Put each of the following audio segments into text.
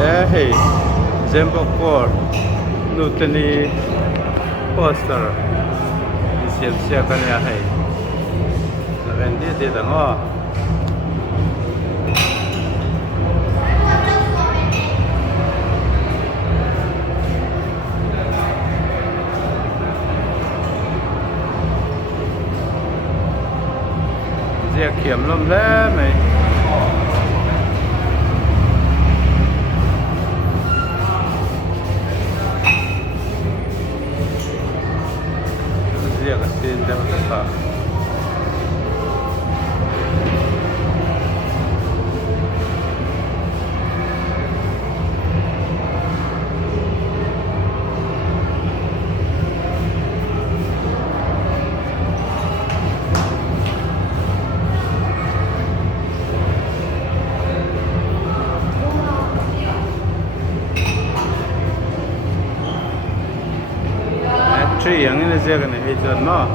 hey, Zembo Core, Nutani Poster, Isian Siakania hey. Vendi did an all. Dia kiểm lắm đấy mày. Dia cái tiền đâu tất cả. Tree yang ini saya kena hidup no.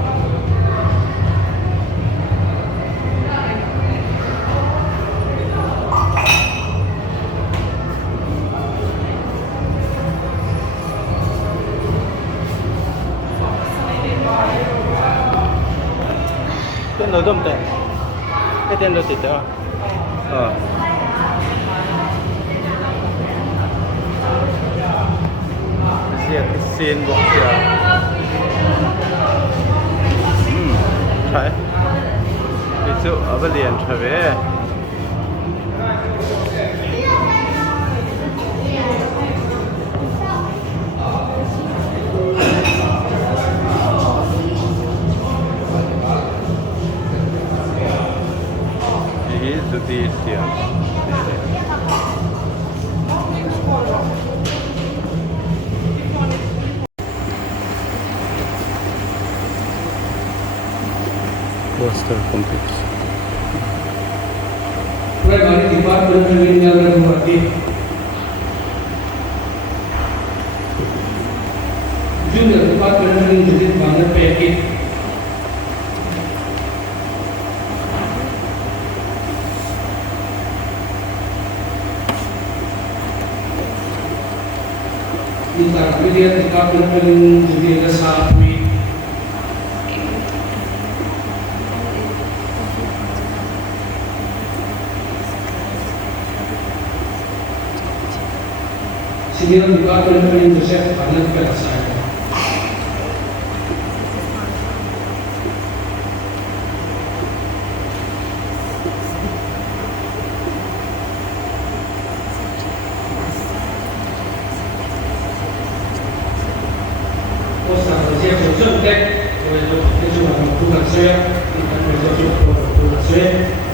Tên đồ đông tệ, cái tên đồ thịt đó. Cái xin bọc kìa. Thấy ví dụ ở bên liền trở về ý dù đi tiền Poster complex. Hubungan departemen kriminal dan motif. Junior departemen kriminal banget pekit. Intermediate departemen kriminal sapi. Senior department intersect panel pesisai. Posta kerja sosial tek, kerja tugas saya, kerja tugas saya.